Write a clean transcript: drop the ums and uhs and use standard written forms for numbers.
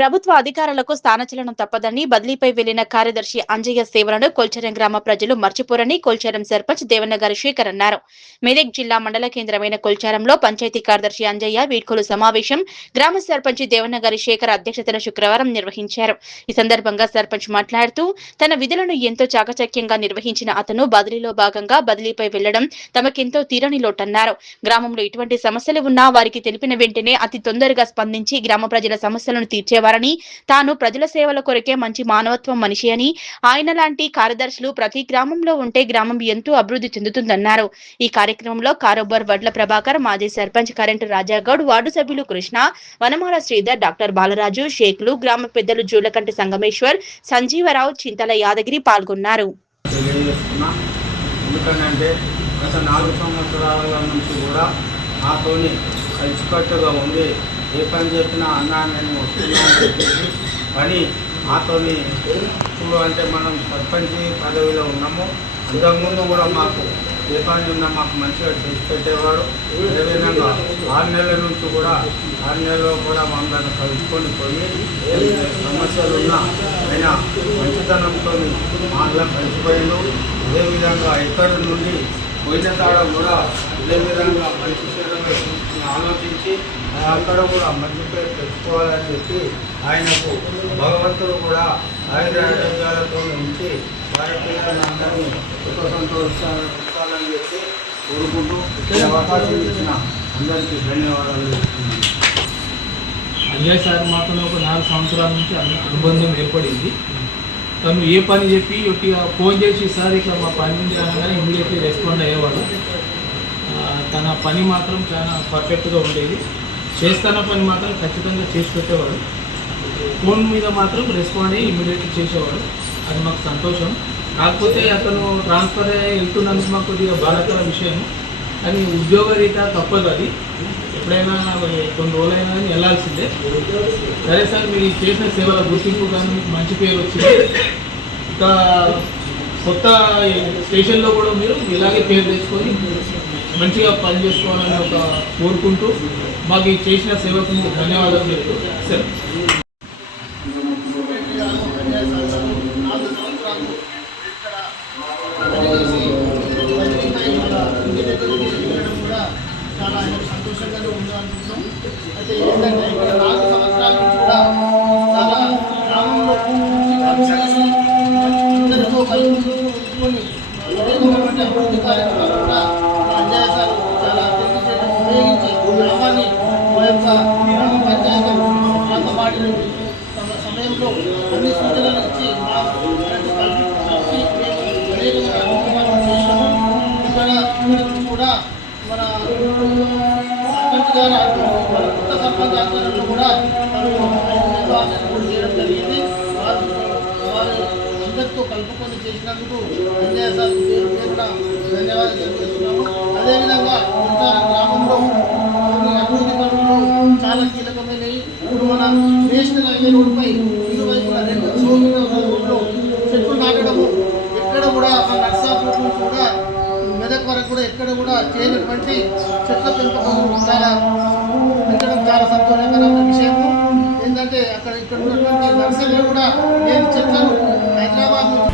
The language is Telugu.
ప్రభుత్వ అధికారులకు స్థానచలనం తప్పదని బదిలీపై వెళ్లిన కార్యదర్శి అంజయ్య సేవలను కొల్చారం గ్రామ ప్రజలు మర్చిపోరని కొల్చారం సర్పంచ్ దేవన్నగారి శేఖర్ అన్నారు. మెదక్ జిల్లా మండల కేంద్రమైన కొల్చారంలో పంచాయతీ కార్యదర్శి అంజయ్య వీడ్కోలు సమావేశం గ్రామ సర్పంచ్ దేవన్నగారి శేఖర్ అధ్యక్షతన శుక్రవారం నిర్వహించారు. ఈ సందర్భంగా సర్పంచ్ మాట్లాడుతూ తన విధులను ఎంతో చాకచక్యంగా నిర్వహించిన అతను బదిలీలో భాగంగా బదిలీపై వెళ్లడం తమకెంతో తీరని లోటన్నారు. గ్రామంలో ఎటువంటి సమస్యలు ఉన్నా వారికి తెలిపిన వెంటనే అతి తొందరగా స్పందించి గ్రామ ప్రజల సమస్యలను తీర్చేవారని, తాను ప్రజల సేవల కొరకే మంచి మానవత్వం మనిషి అని, ఆయన లాంటి కార్యదర్శులు ప్రతి గ్రామంలో ఉంటే గ్రామం ఎంతో అభివృద్ధి చెందుతుందన్నారు. ఈ కార్యక్రమంలో కారోబార్ వడ్ల ప్రభాకర్, మాజీ సర్పంచ్ కరెంటు రాజాగౌడ్, వార్డు సభ్యులు కృష్ణ, వనమాల శ్రీధర్, డాక్టర్ బాలరాజు, షేక్లు, గ్రామ పెద్దలు జూలకంటి సంగమేశ్వర్, సంజీవరావు, చింతల యాదగిరి పాల్గొన్నారు. గత 4 సంవత్సరాల నుంచి కూడా నాతోని కలిసికట్టుగా ఉండి ఏ పని చెప్పినా అన్నా నేను వస్తున్నా అని చెప్పేసి పని నాతోని ఇప్పుడు అంటే మనం సర్పంచ్ పదవిలో ఉన్నాము. అంతకుముందు కూడా మాకు ఏ పని ఉన్నా మాకు మంచిగా చేసి పెట్టేవాడు. అదేవిధంగా 6 నెలల నుంచి కూడా 6 నెలల్లో కూడా మమ్మల్ని కలుసుకొని పోయి సమస్యలు ఉన్నా అయినా మంచితనంతో మాలో కలిసిపోయాను. అదేవిధంగా ఎక్కడి నుండి పోయిన తాడ కూడా ఇదే విధంగా మంచి చెడులను ఆలోచించి అక్కడ కూడా మంచి పేరు తెచ్చుకోవాలని చెప్పి ఆయనకు భగవంతుడు కూడా ఆయుర్వేదాలతో ఉంచి వారి పిల్లలను అందరినీ సుఖ సంతోషాలని చెప్పి కోరుకుంటూ అవకాశం ఇచ్చిన అందరికీ ధన్యవాదాలు. అంజయ్ సార్ మాతో ఒక 4 సంవత్సరాల నుంచి అనుబంధం ఏర్పడింది. తను ఏ పని చెప్పి ఒట్టిగా ఫోన్ చేసి సార్ ఇక్కడ మా పని ఉంది అనగానే ఇమీడియట్లీ రెస్పాండ్ అయ్యేవాడు. తన పని మాత్రం చాలా పర్ఫెక్ట్గా ఉండేది. చేస్తున్న పని మాత్రం ఖచ్చితంగా చేసి పెట్టేవాడు. ఫోన్ మీద మాత్రం రెస్పాండ్ అయ్యి ఇమీడియట్లీ చేసేవాడు. అది మాకు సంతోషం. కాకపోతే అతను ట్రాన్స్ఫర్ అయ్యి వెళ్తున్నందుకు మాకు కొద్దిగా బాధాకర విషయం. కానీ ఉద్యోగరీత్యా తప్పదు. అది ఎప్పుడైనా కొన్ని రోజులైనా కానీ వెళ్ళాల్సిందే. సరే సార్, మీరు చేసిన సేవల గుర్తింపు కానీ మీకు మంచి పేరు వచ్చింది. ఇంకా కొత్త స్టేషన్లో కూడా మీరు ఇలాగే పేరు తెచ్చుకొని మంచిగా పని చేసుకోవాలని కోరుకుంటూ మాకు చేసిన సేవకు మీకు ధన్యవాదాలు చెప్తూ సార్. చాలా ఆయనకు సంతోషంగానే ఉంది అనుకుంటున్నాం. అయితే ఏంటంటే ఇక్కడ 4 సంవత్సరాల నుంచి కూడా చాలా గ్రామంలో అందరితో కలుపుకొని అనేకమైనటువంటి అభివృద్ధి కార్యక్రమాలు కూడా అంజయ్య సార్ చాలా తెలివితేటలు ఉపయోగించి గ్రామాన్ని మా యొక్క గ్రామ పంచాయతీ ప్రాంతపాటి నుండి తమ సమయంలో అన్ని సూచనలు ఇచ్చి మా కలిపి అనేకమైన అభివృద్ధి చేశాము. ఇక్కడ కూడా మన సర్పంచ్ గారు మన కొత్త సర్పంచ్ ఆధ్వర్యంలో కూడా చేయడం జరిగింది. వారు అందరితో కలుపుకొని చేసినందుకు అంజయ్య సార్ పేరున ధన్యవాదాలు తెలియజేస్తున్నాము. అదేవిధంగా గ్రామంలో కొన్ని అభివృద్ధి పనులు చాలా కీలకమైనవి. ఇప్పుడు మన నేషనల్ హైవే రోడ్డుపై ఇరువైపుల 2 కిలోమీటర్ల రోడ్లో చెట్లు నాటడము ఎక్కడ కూడా మన నర్సాపూర్ నుంచి కూడా మెదక్ వరకు కూడా ఎక్కడ కూడా చేయనటువంటి చెట్ల పెంపకం పెంచడం చాలా సంతోషకరమైన విషయము. ఏంటంటే ఇక్కడ ఉన్నటువంటి నర్సరీలో కూడా నేను చెట్లను హైదరాబాద్ నుంచి